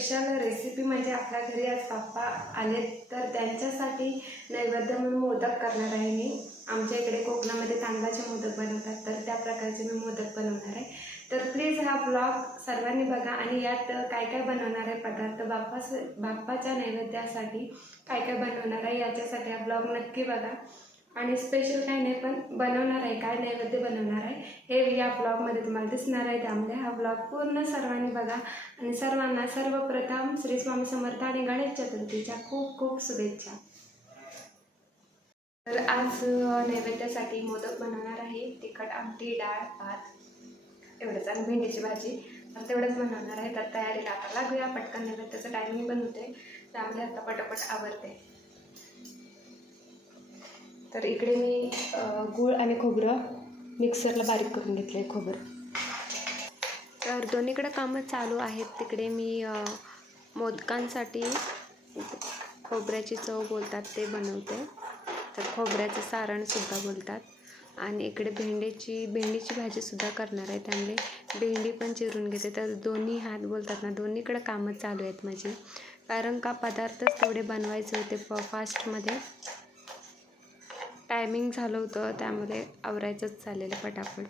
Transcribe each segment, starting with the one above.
Special recipe म्हणजे आपल्या घरी आज पप्पा आले तर त्यांच्यासाठी नैवेद्य म्हणून मोदक करणार आहे मी. आमच्या इकडे कोकणामध्ये तांदळाचे मोदक बनवतात तर त्या प्रकारचे मी मोदक बनवणार आहे. तर प्लीज हा ब्लॉग सर्वांनी बघा आणि यात काय काय बनवणार आहे पदार्थ बाप्पास बाप्पाच्या नैवेद्यासाठी काय काय बनवणार आहे याच्यासाठी हा ब्लॉग नक्की बघा. आणि स्पेशल काही नाही पण बनवणार आहे काय नैवेद्य बनवणार आहे हे या ब्लॉगमध्ये तुम्हाला दिसणार आहे. त्यामुळे हा ब्लॉग पूर्ण सर्वांनी बघा. आणि सर्वांना सर्वप्रथम श्री स्वामी समर्थ आणि गणेश चतुर्थीच्या खूप खूप शुभेच्छा. तर आज नैवेद्यासाठी मोदक बनवणार आहे. तिखट आमटी डाळ भात एवढंच. आणि भेंडीची भाजी. तर तेवढंच बनवणार आहे. तर तयारीला आता लागूया. पटकन नैवेद्याचं टायमिंग पण होते त्यामुळे आता पटापट आवडते तर इकडे मी गूळ आणि खोबरं मिक्सरला बारीक करून घेतलं आहे खोबरं. तर दोन्हीकडं कामं चालू आहेत. तिकडे मी मोदकांसाठी खोबऱ्याची चव बोलतात ते बनवते. तर खोबऱ्याचं सारणसुद्धा बोलतात. आणि इकडे भेंडीची भेंडीची भाजीसुद्धा करणार आहे. त्यामुळे भेंडी पण चिरून घेते. तर दोन्ही हात बोलतात ना दोन्हीकडं कामं चालू आहेत माझी. कारण का पदार्थच तेवढे बनवायचे होते फ फास्टमध्ये टायमिंग झालं होतं त्यामुळे आवरायचंच चाललेलं पटापट.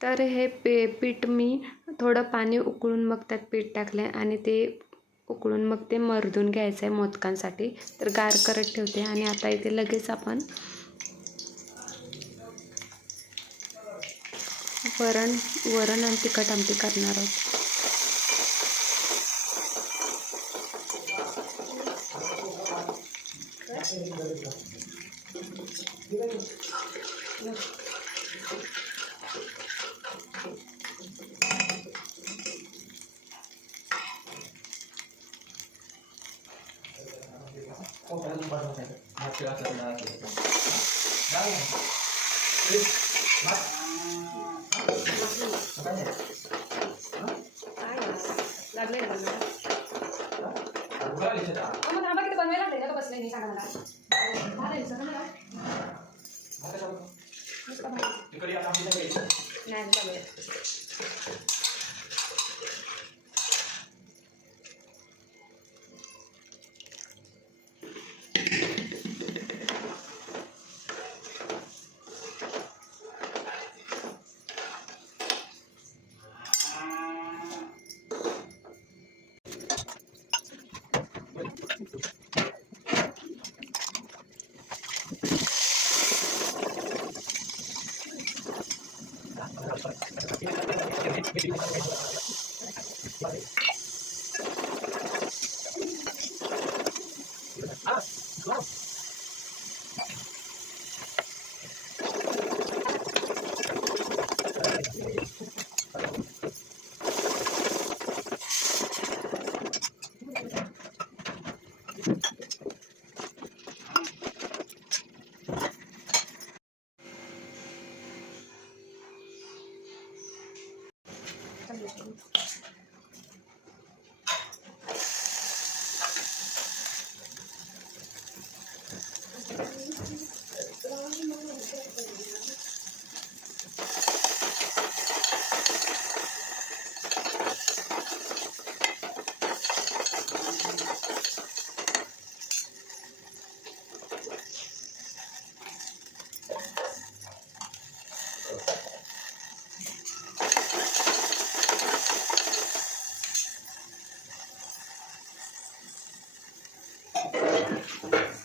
तर हे पे पीठ मी थोडं पाणी उकळून मग त्यात पीठ टाकलं आहे आणि ते उकळून मग ते मर्दून घ्यायचं आहे मोदकांसाठी. तर गार करत ठेवते आणि आता इथे लगेच आपण वरण वरण आणि तिखट आमटी करणार आहोत. लागले मग थांबा किती बनवायला लागले का बसले नाही सांगा मला झालं सगळं मला नुसतं भाजी. नाही Thanks.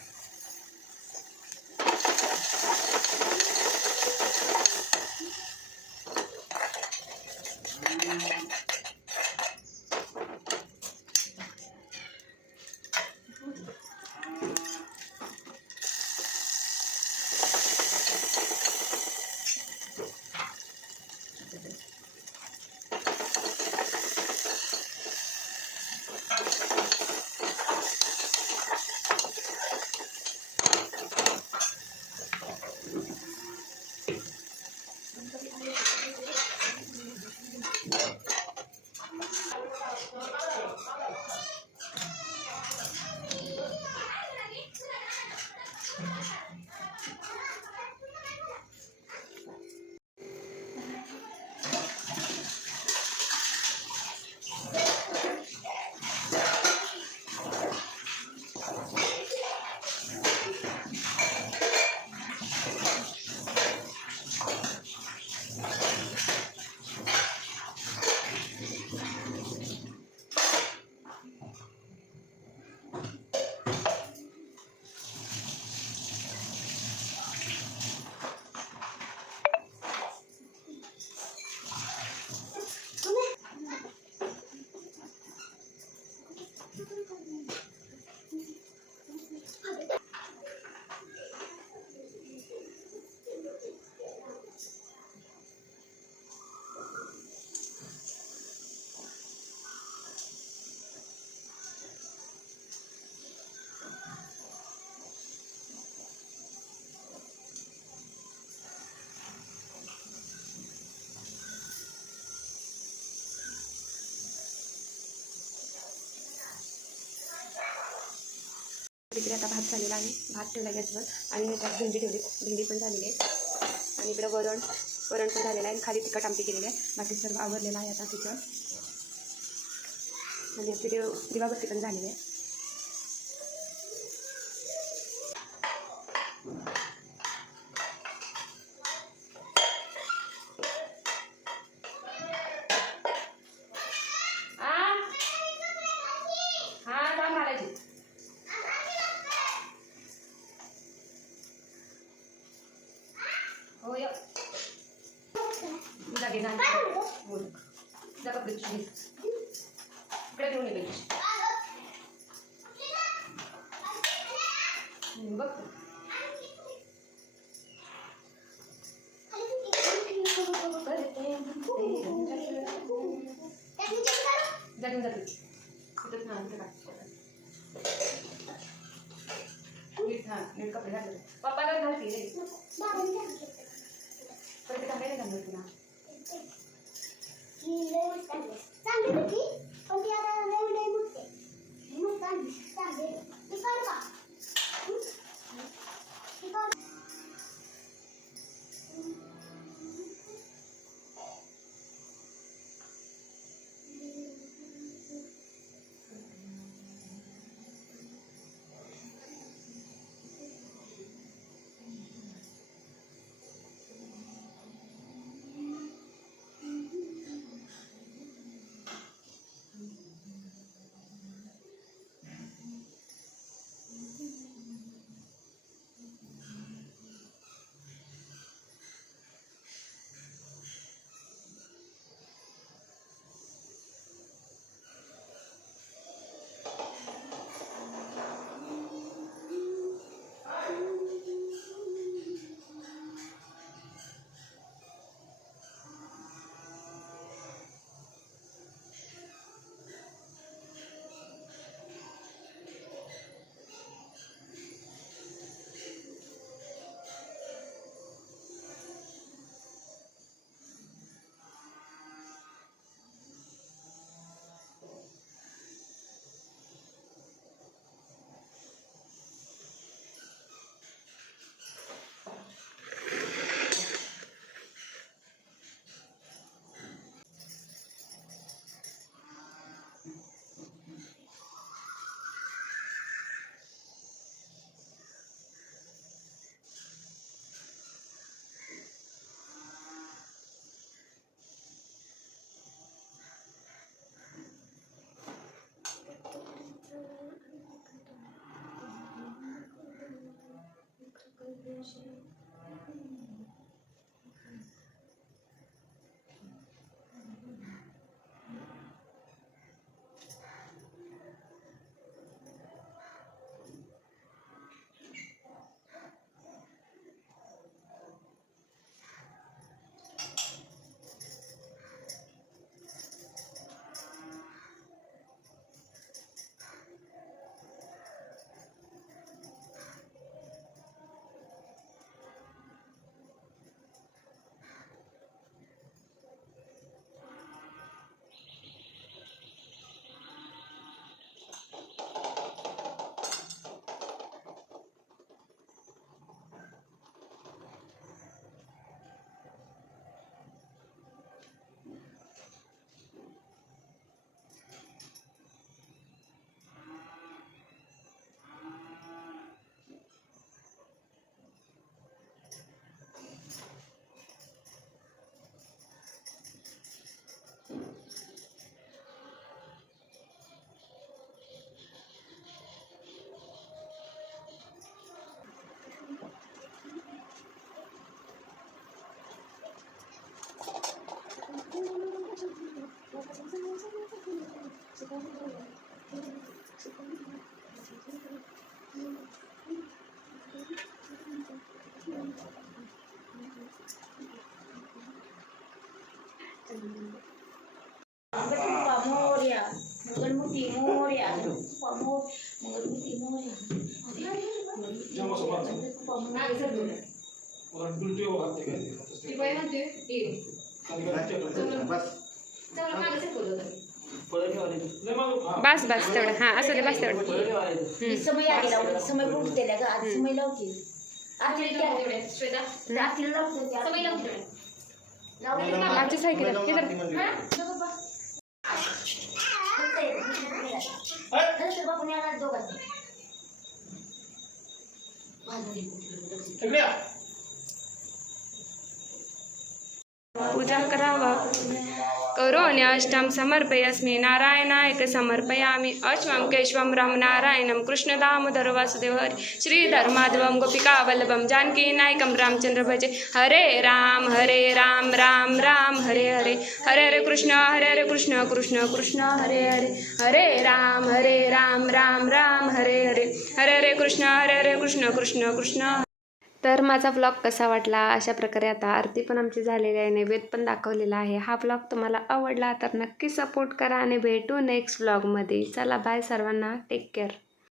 इकडे आता भात झालेला आहे. भात ठेवला गॅसवर. आणि मी त्यात भेंडी ठेवली. भेंडी पण झालेली आहे. आणि इकडं वरण वरण पण झालेलं आहे. आणि खाली तिखट आमटी केलेली आहे. बाकी सर्व आवरलेलं आहे आता तिथं. आणि तिथे दिवाबत्ती पण झालेली आहे हा थांब घालायची हो या जा कपडे इकडे घेऊन ये बघ. जा घेऊन जा तू. इथंच ना, इथं टाक. नीट हा नीट कपडे घातले पप्पाला घालते रे. चांगली होती पण ती आता रेवले नव्हते मग चांगली चांगली machine. गणपती मोर्या गणपती मोर गणपती मोर्या बस बस तेवढं हां असं दे बस तेवढं हम्म. समय आधी लावलं समय कुठे दिल्या का आधी समय लावते आरतीला आरतीला लावते समय लावते लावते का? आमची सायकल आहे. हे धर. हा? नको बा. नंतर ये, नंतर बापून येणार दोघांनी. बाजूला ये. पूजा करावा. करोनि अष्टम समर्पयस्मि नारायणाय समर्पयामि. अश्वं केशवं राम नारायणं कृष्णदामोदर वासुदेव हरि. श्रीधर्माधवं गोपिकावल्लभं जानकीनायकं रामचंद्र भजे हरे राम हरे राम राम राम हरे हरे. हरे हरे कृष्ण हरे हरे कृष्ण कृष्ण कृष्ण हरे हरे. हरे राम हरे राम राम राम हरे हरे. हरे हरे कृष्ण हरे हरे कृष्ण कृष्ण कृष्ण तर माझा व्लॉग कसा वाटला? अशा प्रकारे आता आरती पण आमची झालेली आहे नैवेद्य पण दाखवलेला आहे. हा व्लॉग तुम्हाला आवडला तर नक्की सपोर्ट करा आणि भेटू नेक्स्ट व्लॉगमध्ये चला बाय सर्वांना. Take care